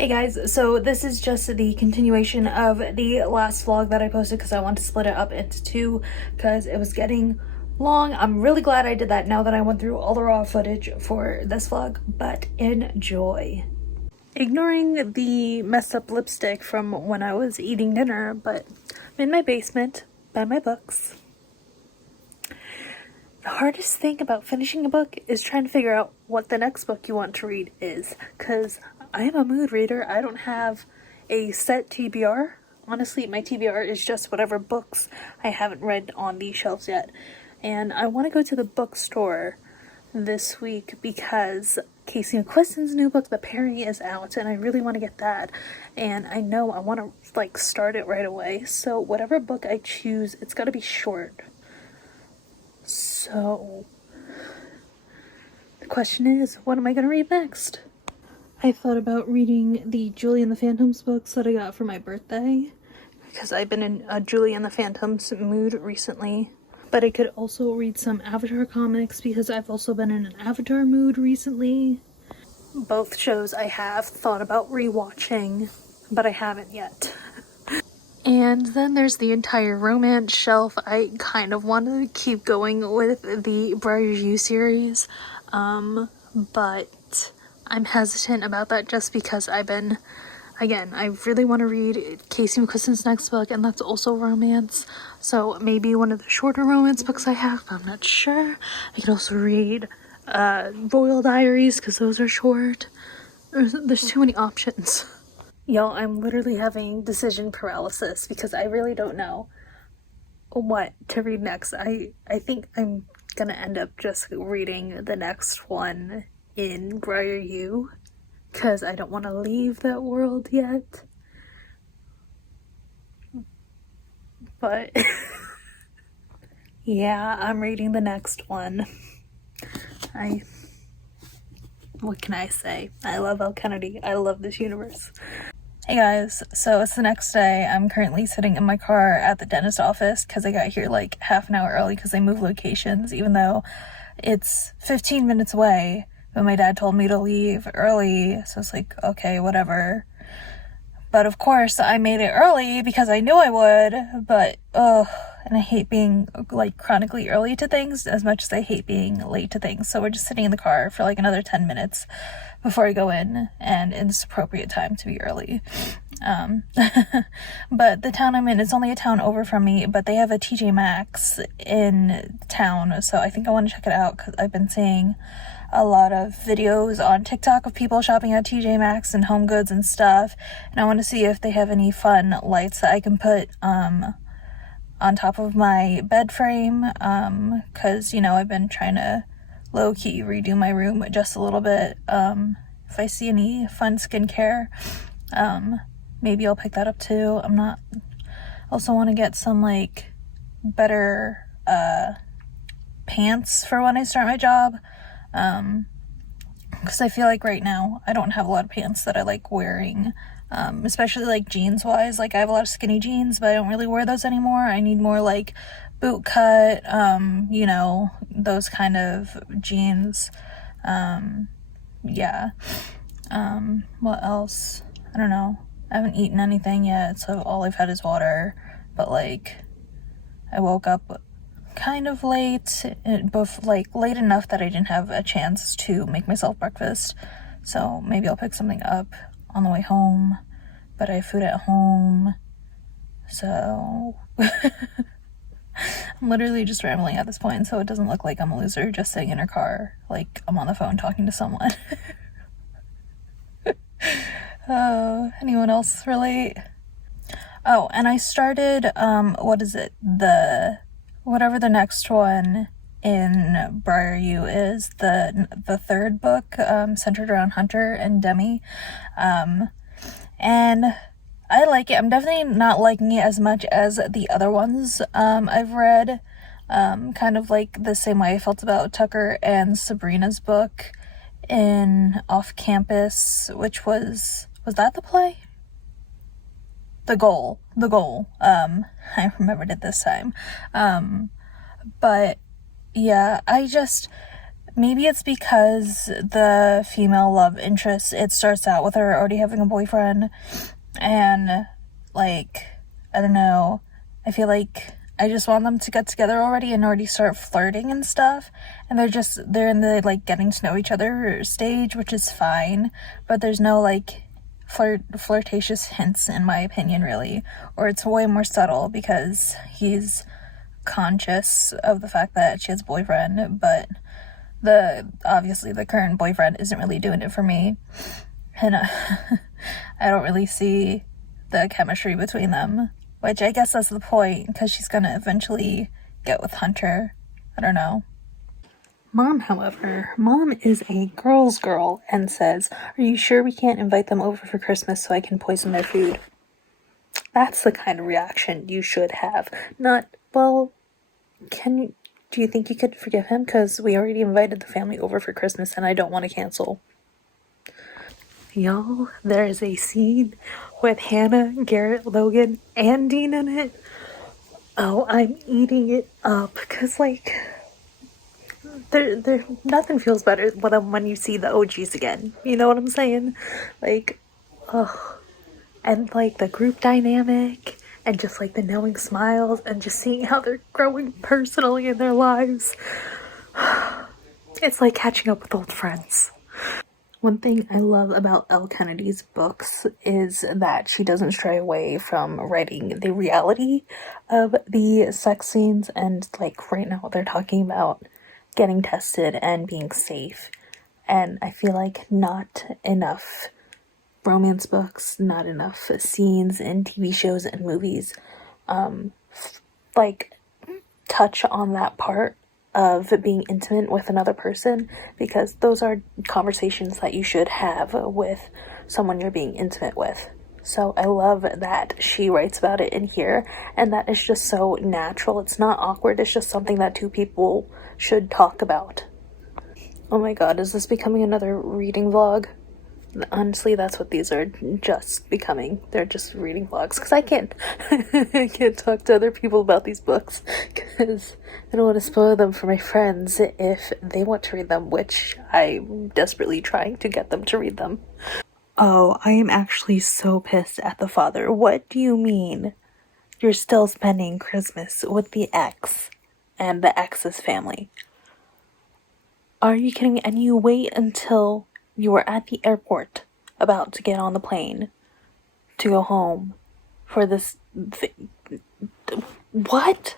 Hey guys, so this is just the continuation of the last vlog that I posted because I want to split it up into two because it was getting long. I'm really glad I did that now that I went through all the raw footage for this vlog, but enjoy. Ignoring the messed up lipstick from when I was eating dinner, but I'm in my basement by my books. The hardest thing about finishing a book is trying to figure out what the next book you want to read is, because I am a mood reader. I don't have a set TBR. Honestly, my TBR is just whatever books I haven't read on these shelves yet. And I want to go to the bookstore this week because Casey McQuiston's new book, The Pairing, is out, and I really want to get that. And I know I want to start it right away. So whatever book I choose, it's got to be short. So the question is, what am I going to read next? I thought about reading the Julie and the Phantoms books that I got for my birthday, because I've been in a Julie and the Phantoms mood recently. But I could also read some Avatar comics because I've also been in an Avatar mood recently. Both shows I have thought about rewatching, but I haven't yet. And then there's the entire romance shelf. I kind of want to keep going with the Briar's U series, but I'm hesitant about that just because I really want to read Casey McQuiston's next book, and that's also romance. So maybe one of the shorter romance books I have, I'm not sure. I could also read Royal Diaries because those are short. There's too many options. Y'all, I'm literally having decision paralysis because I really don't know what to read next. I think I'm gonna end up just reading the next one in Briar U because I don't want to leave that world yet. But yeah, I'm reading the next one. What can I say? I love Elle Kennedy. I love this universe. Hey guys, so it's the next day. I'm currently sitting in my car at the dentist office because I got here like half an hour early because they moved locations, even though it's 15 minutes away. But my dad told me to leave early, so it's like, okay, whatever. But of course, I made it early because I knew I would, but and I hate being like chronically early to things as much as I hate being late to things. So we're just sitting in the car for like another 10 minutes before I go in, and it's appropriate time to be early. But the town I'm in is only a town over from me, but they have a TJ Maxx in town, so I think I want to check it out because I've been seeing a lot of videos on TikTok of people shopping at TJ Maxx and Home Goods and stuff, and I want to see if they have any fun lights that I can put on top of my bed frame, because I've been trying to low-key redo my room just a little bit. If I see any fun skincare, maybe I'll pick that up too. Also want to get some like better pants for when I start my job, because I feel like right now I don't have a lot of pants that I like wearing, especially like jeans wise. Like I have a lot of skinny jeans, but I don't really wear those anymore. I need more like boot cut, those kind of jeans. Yeah. What else? I don't know. I haven't eaten anything yet, so all I've had is water. But like, I woke up kind of late, both like late enough that I didn't have a chance to make myself breakfast. So maybe I'll pick something up on the way home. But I have food at home, so I'm literally just rambling at this point, so it doesn't look like I'm a loser just sitting in her car, like I'm on the phone talking to someone. Oh, anyone else relate? Oh, and I started, whatever the next one in Briar U is, the third book, centered around Hunter and Demi, and I like it. I'm definitely not liking it as much as the other ones I've read, kind of like the same way I felt about Tucker and Sabrina's book in Off Campus, which was that the play? The Goal. I remembered it this time. But yeah, Maybe it's because the female love interest, it starts out with her already having a boyfriend, and, like, I don't know, I feel like I just want them to get together already and already start flirting and stuff, and they're in the, like, getting to know each other stage, which is fine, but there's no, like, flirtatious hints, in my opinion, really, or it's way more subtle because he's conscious of the fact that she has a boyfriend, but obviously the current boyfriend isn't really doing it for me, and I don't really see the chemistry between them, which I guess that's the point, because she's gonna eventually get with Hunter. I don't know. Mom, however, Mom is a girl's girl and says, "Are you sure we can't invite them over for Christmas so I can poison their food?" That's the kind of reaction you should have. Not, well, do you think you could forgive him? Because we already invited the family over for Christmas and I don't want to cancel. Y'all, there is a scene with Hannah, Garrett, Logan, and Dean in it. Oh, I'm eating it up, because, like, nothing feels better than when you see the OGs again. You know what I'm saying? Like, ugh. And, like, the group dynamic, and just, like, the knowing smiles, and just seeing how they're growing personally in their lives. It's like catching up with old friends. One thing I love about Elle Kennedy's books is that she doesn't stray away from writing the reality of the sex scenes, and, like, right now they're talking about getting tested and being safe, and I feel like not enough romance books, not enough scenes in TV shows and movies, like, touch on that part of being intimate with another person, because those are conversations that you should have with someone you're being intimate with. So I love that she writes about it in here, and that is just so natural. It's not awkward, it's just something that two people should talk about. Oh my god, is this becoming another reading vlog? Honestly, that's what these are just becoming. They're just reading vlogs, because I can't I can't talk to other people about these books, because I don't want to spoil them for my friends if they want to read them, which I'm desperately trying to get them to read them. Oh, I am actually so pissed at the father. What do you mean you're still spending Christmas with the ex and the ex's family? Are you kidding me? And you wait until you are at the airport about to get on the plane to go home for this what?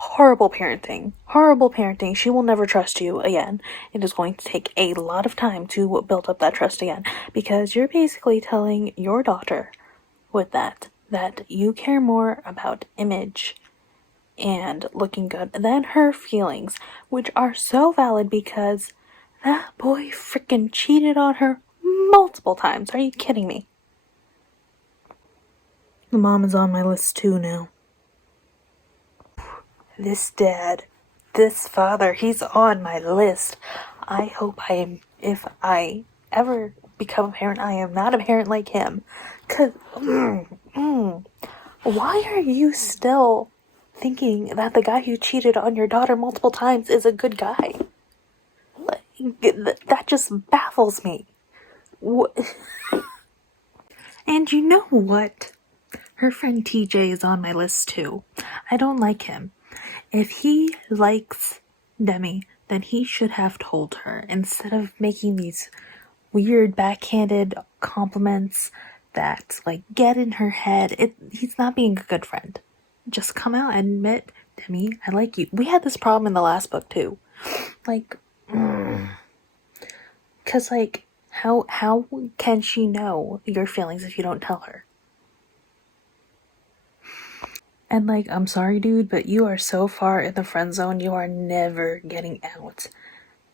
Horrible parenting. Horrible parenting. She will never trust you again. It is going to take a lot of time to build up that trust again, because you're basically telling your daughter with that you care more about image and looking good than her feelings, which are so valid, because that boy freaking cheated on her multiple times. Are you kidding me? The mom is on my list too now. This dad, this father, he's on my list. I hope if I ever become a parent, I am not a parent like him. Cause, why are you still thinking that the guy who cheated on your daughter multiple times is a good guy? That just baffles me. And you know what? Her friend TJ is on my list too. I don't like him. If he likes Demi, then he should have told her, instead of making these weird backhanded compliments that, like, get in her head. He's not being a good friend. Just come out and admit, Demi, I like you. We had this problem in the last book too. Like, because, like, how can she know your feelings if you don't tell her? And, like, I'm sorry, dude, but you are so far in the friend zone, you are never getting out.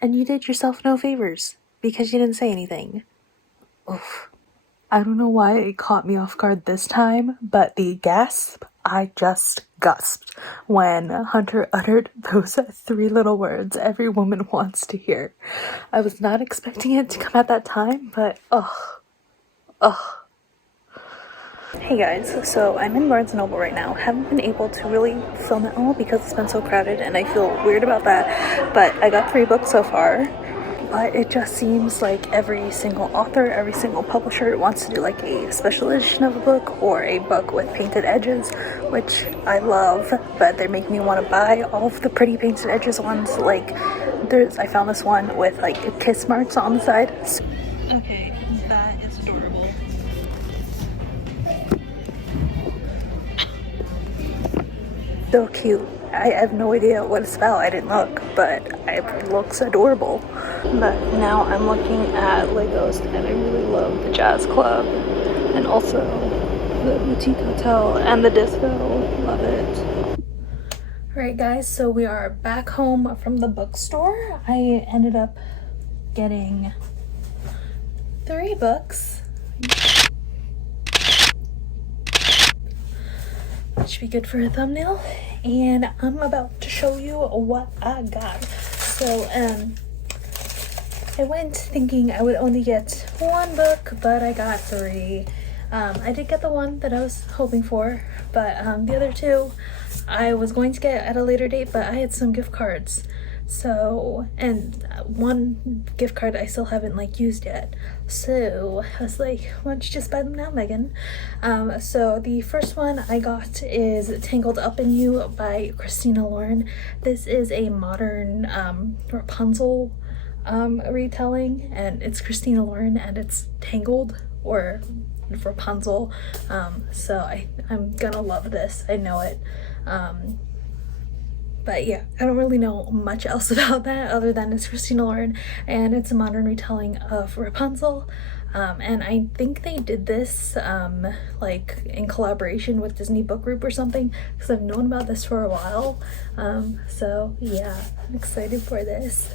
And you did yourself no favors, because you didn't say anything. Oof. I don't know why it caught me off guard this time, but the gasp, I just gasped when Hunter uttered those 3 little words every woman wants to hear. I was not expecting it to come at that time, but ugh. Hey guys, so I'm in Barnes & Noble right now. Haven't been able to really film it all because it's been so crowded and I feel weird about that, but I got 3 books so far. But it just seems like every single author, every single publisher wants to do like a special edition of a book or a book with painted edges, which I love, but they make me want to buy all of the pretty painted edges ones. Like I found this one with like kiss marks on the side. Okay, that is adorable. So cute. I have no idea what it's about. I didn't look, but it looks adorable. But now I'm looking at Legos and I really love the Jazz Club and also the Boutique Hotel and the Disco. Love it. Alright guys, so we are back home from the bookstore. I ended up getting 3 books. That should be good for a thumbnail. And I'm about to show you what I got. So, I went thinking I would only get 1 book, but I got 3. I did get the one that I was hoping for, but the other 2 I was going to get at a later date, but I had some gift cards. So, and 1 gift card I still haven't like used yet. So I was like, why don't you just buy them now, Megan? So the first one I got is Tangled Up in You by Christina Lauren. This is a modern Rapunzel retelling, and it's Christina Lauren and it's Tangled or Rapunzel. So I'm gonna love this. I know it. But yeah, I don't really know much else about that other than it's Christina Lauren and it's a modern retelling of Rapunzel. And I think they did this like in collaboration with Disney Book Group or something, because I've known about this for a while. So yeah, I'm excited for this.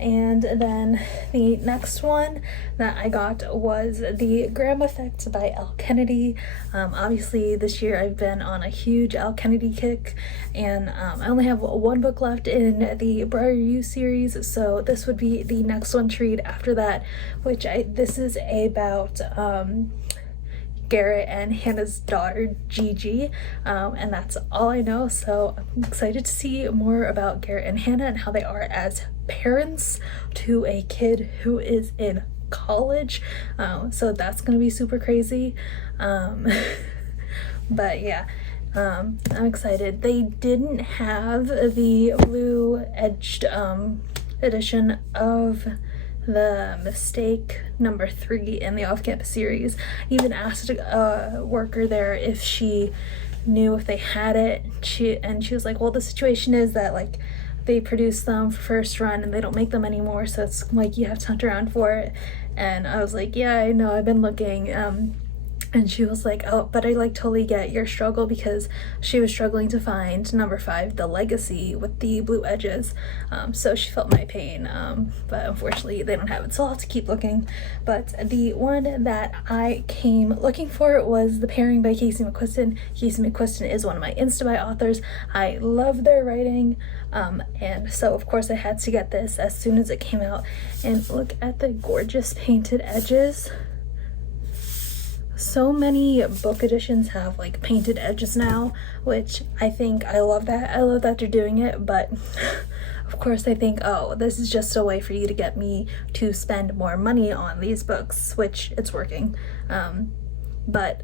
And then the next one that I got was The Graham Effect by Elle Kennedy. Obviously this year I've been on a huge Elle Kennedy kick, and I only have 1 book left in the Briar U series, so this would be the next one to read after that, which this is about Garrett and Hannah's daughter Gigi, and that's all I know. So I'm excited to see more about Garrett and Hannah and how they are as parents to a kid who is in college. So that's gonna be super crazy. But yeah, I'm excited. They didn't have the blue edged edition of The Mistake number 3 in the off-campus series. I even asked a worker there if she knew if they had it. She was like, well, the situation is that like they produce them for first run and they don't make them anymore, so it's like you have to hunt around for it. And I was like, yeah, I know, I've been looking. And she was like, oh, but I like totally get your struggle, because she was struggling to find number 5, The Legacy, with the blue edges. So she felt my pain, but unfortunately they don't have it, so I'll have to keep looking. But the one that I came looking for was The Pairing by Casey McQuiston. Casey McQuiston is one of my Insta-Buy authors. I love their writing, and so of course I had to get this as soon as it came out. And look at the gorgeous painted edges. So many book editions have like painted edges now, which I love that. I love that they're doing it, but of course I think, oh, this is just a way for you to get me to spend more money on these books, which it's working. But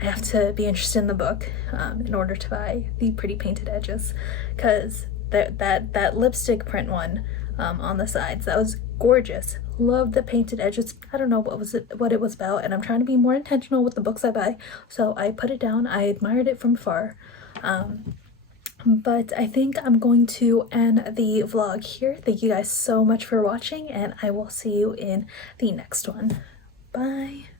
I have to be interested in the book in order to buy the pretty painted edges, because that lipstick print one on the sides, that was gorgeous. Love the painted edges. I don't know what it was about, and I'm trying to be more intentional with the books I buy, so I put it down. I admired it from afar. But I think I'm going to end the vlog here. Thank you guys so much for watching, and I will see you in the next one. Bye.